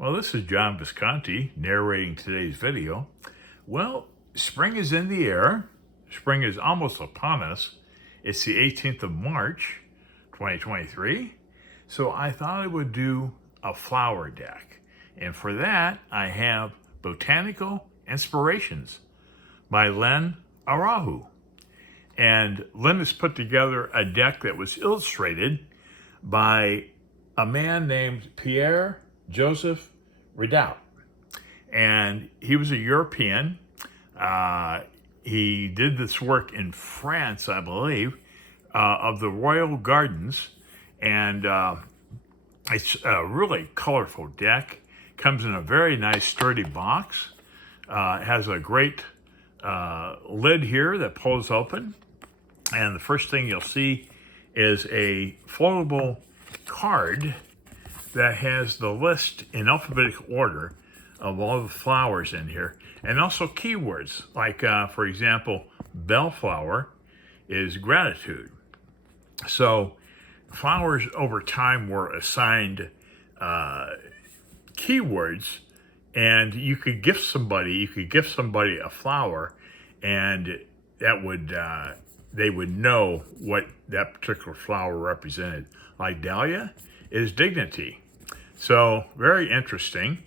Well, this is John Visconti narrating today's video. Well, spring is in the air. Spring is almost upon us. It's the 18th of March, 2023. So I thought I would do a flower deck. And for that, I have Botanical Inspirations by Lynn Araujo. And Lynn has put together a deck that was illustrated by a man named Pierre Joseph Redoute. And he was a European. He did this work in France, I believe, of the Royal Gardens. And it's a really colorful deck. Comes in a very nice, sturdy box. It has a great lid here that pulls open. And the first thing you'll see is a foldable card that has the list in alphabetical order of all the flowers in here, and also keywords, like, for example, bellflower is gratitude. So flowers over time were assigned keywords, and you could gift somebody a flower, and that would they would know what that particular flower represented. Like dahlia is dignity. So very interesting.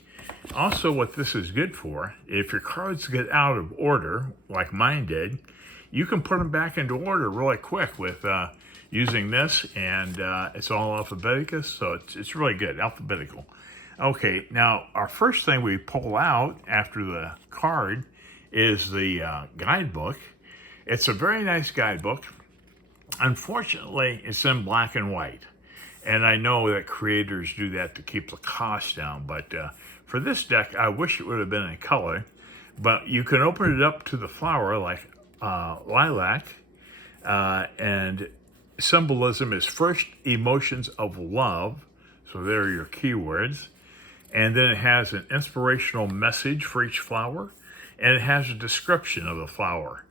Also, what this is good for, if your cards get out of order, like mine did, you can put them back into order really quick with using this, and it's all alphabetical, so it's really good, alphabetical. Okay, now our first thing we pull out after the card is the guidebook. It's a very nice guidebook. Unfortunately, it's in black and white. And I know that creators do that to keep the cost down, but for this deck, I wish it would have been in color. But you can open it up to the flower like lilac, and symbolism is first emotions of love. So there are your keywords. And then it has an inspirational message for each flower, and it has a description of the flower.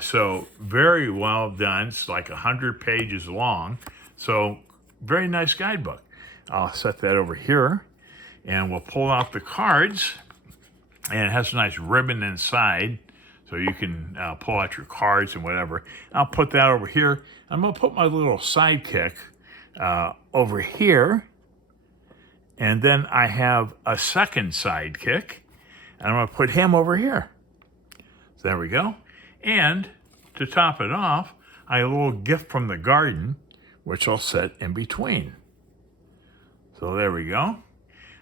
So very well done. It's like 100 pages long. So very nice guidebook. I'll set that over here, and we'll pull out the cards, and it has a nice ribbon inside, so you can pull out your cards and whatever. I'll put that over here. I'm going to put my little sidekick over here, and then I have a second sidekick, and I'm going to put him over here. So there we go. And to top it off, I have a little gift from the garden, which I'll set in between. So there we go.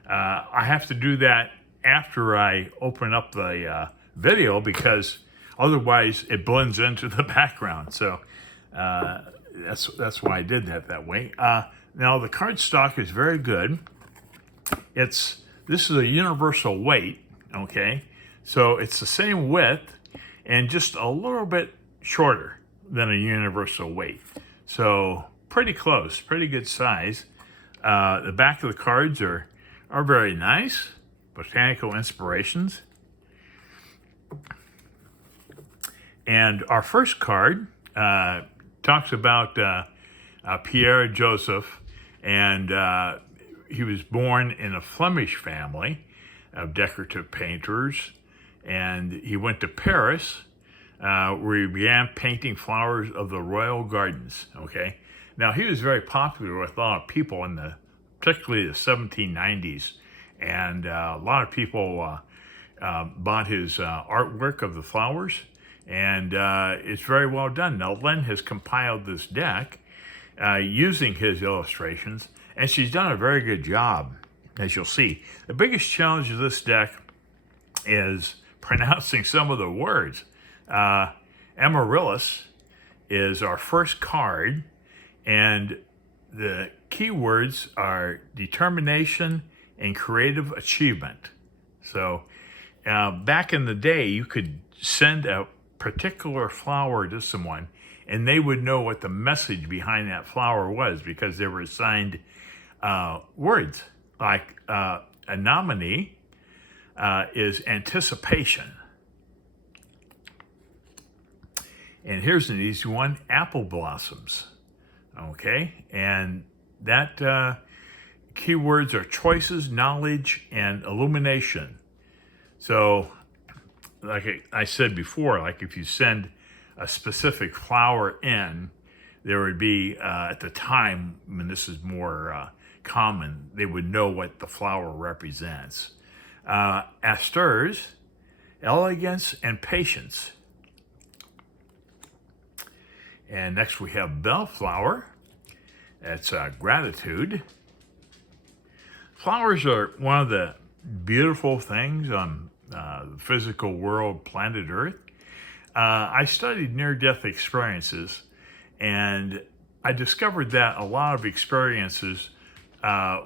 I have to do that after I open up the video, because otherwise it blends into the background. So that's why I did that way. Now the cardstock is very good. This is a universal weight, okay? So it's the same width and just a little bit shorter than a universal weight. So pretty close, pretty good size. The back of the cards are very nice. Botanical Inspirations. And our first card talks about Pierre Joseph, and he was born in a Flemish family of decorative painters, and he went to Paris, where he began painting flowers of the royal gardens, okay? Now, he was very popular with a lot of people in particularly the 1790s, and a lot of people bought his artwork of the flowers, and it's very well done. Now, Lynn has compiled this deck using his illustrations, and she's done a very good job, as you'll see. The biggest challenge of this deck is pronouncing some of the words. Amaryllis is our first card, and the keywords are determination and creative achievement. So back in the day, you could send a particular flower to someone, and they would know what the message behind that flower was, because they were assigned words. Like a nominee is anticipation. And here's an easy one, apple blossoms. Okay, and that keywords are choices, knowledge, and illumination. So, like I said before, like if you send a specific flower in, there would be, at the time when this is more common, they would know what the flower represents. Asters, elegance and patience. And next we have bellflower. That's gratitude. Flowers are one of the beautiful things on the physical world, planet Earth. I studied near-death experiences, and I discovered that a lot of experiences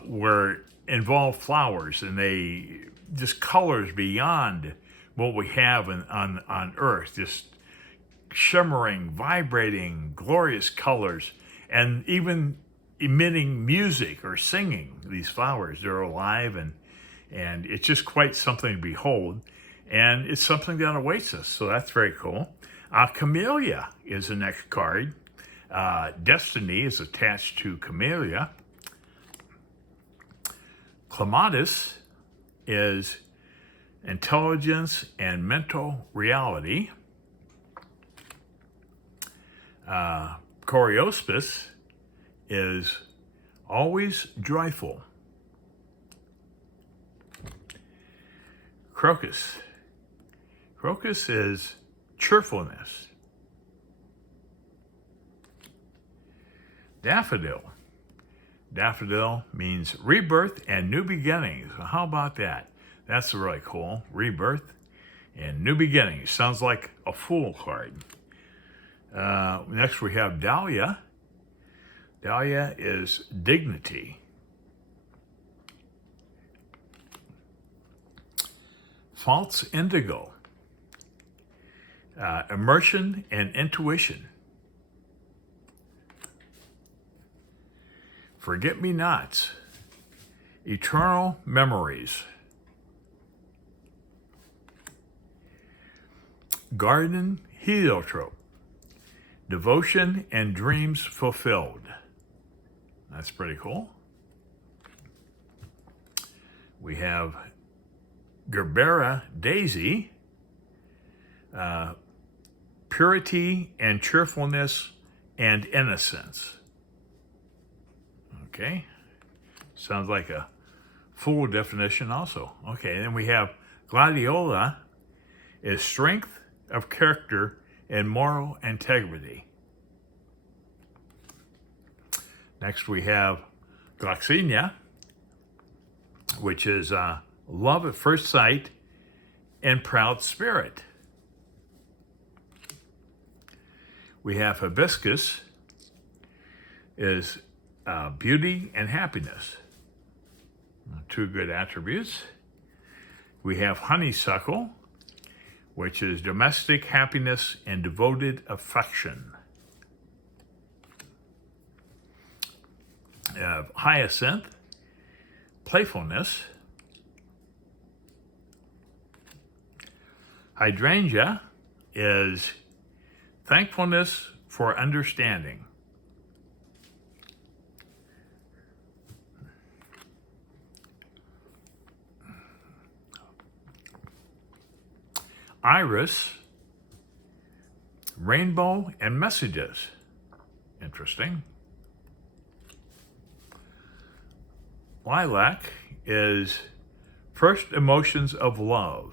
were involved flowers, and they just colors beyond what we have on Earth, just shimmering, vibrating, glorious colors, and even emitting music or singing. These flowers, they're alive, and it's just quite something to behold, and it's something that awaits us, so that's very cool. Camellia is the next card. Destiny is attached to camellia. Clematis is intelligence and mental reality. Coriospis is always joyful. Crocus is cheerfulness. Daffodil means rebirth and new beginnings. So how about that? That's really cool. Rebirth and new beginnings. Sounds like a Fool card. Next we have Dahlia. Dahlia is dignity. False indigo. Immersion and intuition. Forget-me-nots. Eternal memories. Garden heliotrope. Devotion and dreams fulfilled. That's pretty cool. We have Gerbera daisy. Purity and cheerfulness and innocence. Okay. Sounds like a Fool definition also. Okay, then we have Gladiola is strength of character and moral integrity. Next we have Gloxinia, which is love at first sight and proud spirit. We have Hibiscus is beauty and happiness. Two good attributes. We have Honeysuckle, which is domestic happiness and devoted affection. Hyacinth, playfulness. Hydrangea is thankfulness for understanding. Iris, rainbow and messages. Interesting. Lilac is first emotions of love.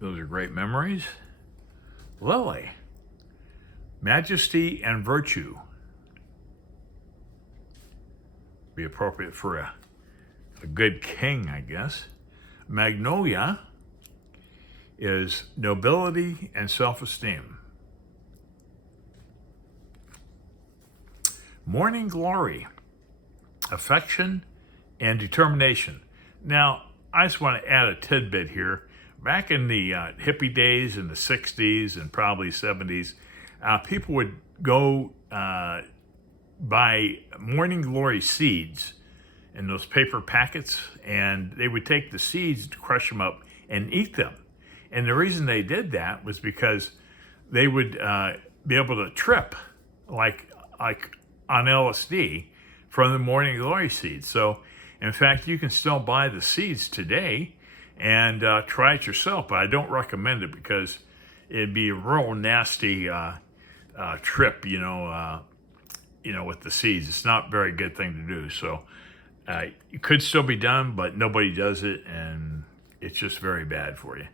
Those are great memories. Lily, majesty and virtue. Be appropriate for a good king, I guess. Magnolia is nobility and self-esteem. Morning glory, affection and determination. Now, I just want to add a tidbit here. Back in the hippie days in the 60s and probably 70s, people would go buy morning glory seeds in those paper packets, and they would take the seeds, crush them up, and eat them. And the reason they did that was because they would be able to trip like on LSD from the morning glory seeds. So, in fact, you can still buy the seeds today and try it yourself. But I don't recommend it because it'd be a real nasty trip, with the seeds. It's not a very good thing to do. So, it could still be done, but nobody does it, and it's just very bad for you.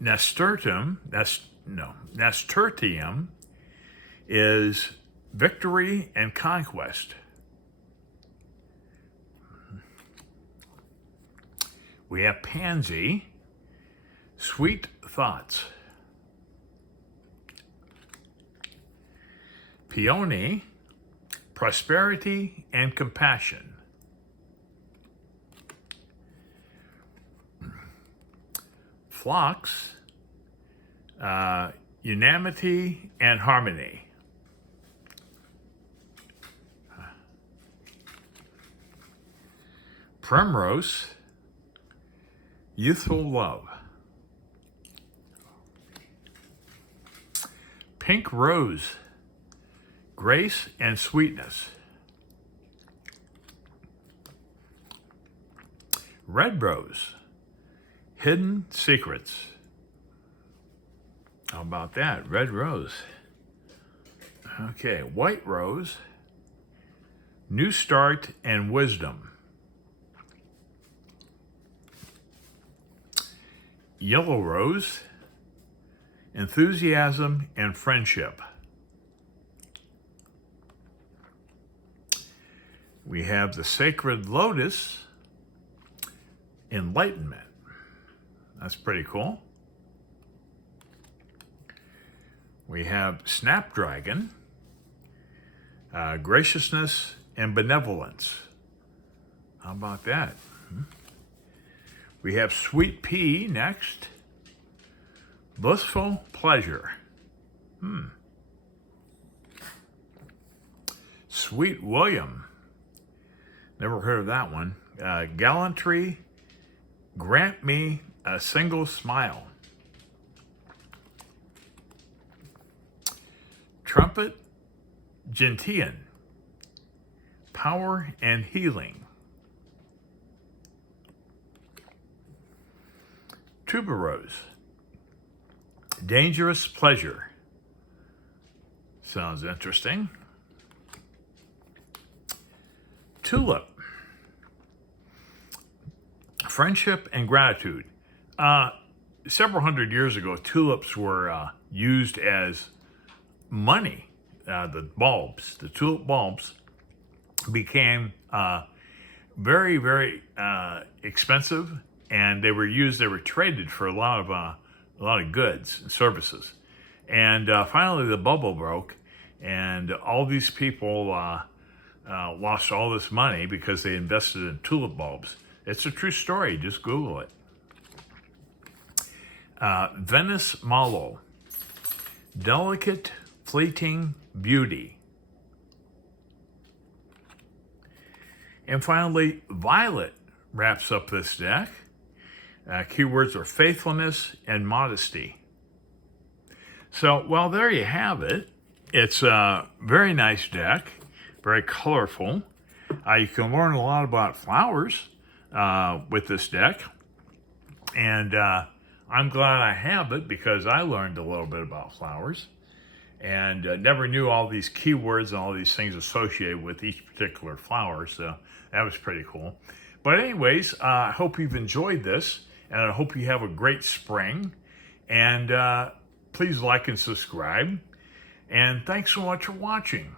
Nasturtium is victory and conquest. We have pansy, sweet thoughts. Peony, prosperity and compassion. Phlox, unanimity and harmony. Primrose, youthful love. Pink rose, grace and sweetness. Red rose, hidden secrets. How about that? Red rose. Okay, white rose, new start and wisdom. Yellow rose, enthusiasm and friendship. We have the sacred lotus, enlightenment. That's pretty cool. We have snapdragon, graciousness and benevolence. How about that? We have sweet pea next, blissful pleasure. Sweet William, never heard of that one. Gallantry, grant me a single smile. Trumpet gentian, power and healing. Tuberose, dangerous pleasure. Sounds interesting. Tulip, friendship and gratitude. Several hundred years ago, tulips were used as money. The tulip bulbs became very, very expensive, and they were traded for a lot of goods and services. And finally, the bubble broke, and all these people lost all this money because they invested in tulip bulbs. It's a true story. Just Google it. Venice mallow, delicate, fleeting beauty. And finally, violet wraps up this deck. Keywords are faithfulness and modesty. So, well, there you have it. It's a very nice deck, very colorful. You can learn a lot about flowers with this deck. And I'm glad I have it because I learned a little bit about flowers and never knew all these keywords and all these things associated with each particular flower. So that was pretty cool. But anyways, I hope you've enjoyed this, and I hope you have a great spring. And please like and subscribe. And thanks so much for watching.